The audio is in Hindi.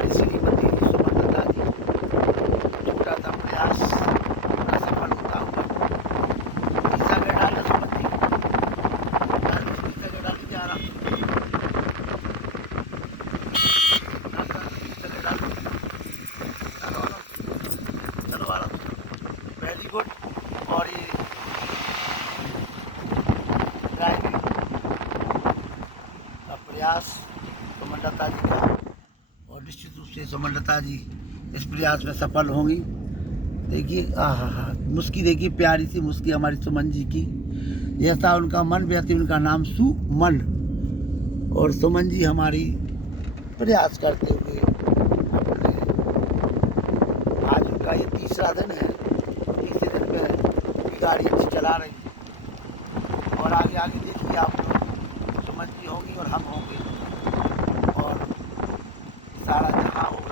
हमारी श्रीमती सुमंता जी, छोटा सा प्रयास पूरा सफल होता हुआ तीसरा गड्ढा था सुमंती तीसरा गड्ढा नहीं जा रहा चलो आराम वेरी गुड। और ये ड्राइविंग का प्रयास सुमंता जी का, और निश्चित रूप से सुमंता जी इस प्रयास में सफल होंगी। देखिए हाँ, मुस्की देखिए, प्यारी सी मुस्की हमारी सुमन जी की, जैसा उनका मन व्यक्ति उनका नाम सुमन। और सुमन जी हमारी प्रयास करते हुए अपने, आज उनका ये तीसरा दिन है, तीसरे दिन पे गाड़ी अच्छी चला रही। और आगे आगे देखिए आप लोग, सुमन जी होंगी और हम होंगे, और सारा जहाँ होगा